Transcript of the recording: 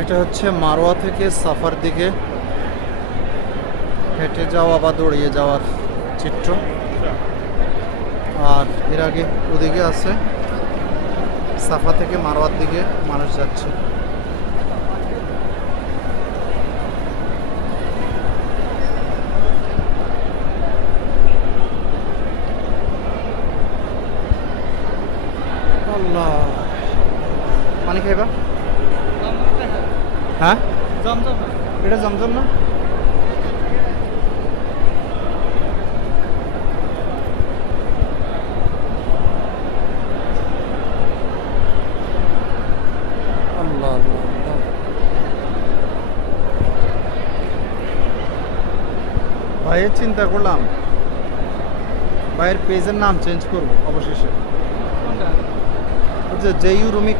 এটা হচ্ছে মারোয়া থেকে সাফার দিকে হেঁটে যাওয়া বা দৌড়িয়ে যাওয়ার চিত্র। আর এর আগে ওদিকে আছে সাফা থেকে মারোয়ার দিকে মানুষ যাচ্ছে। আল্লাহ, পানি খাইবা? হ্যাঁ, এটা জমজম না? আল্লাহ আল্লাহ আল্লাহ। ভাইয়ের চিন্তা করলাম ভাইয়ের পেজের নাম চেঞ্জ করবো অবশেষে। যে ইউরুমিক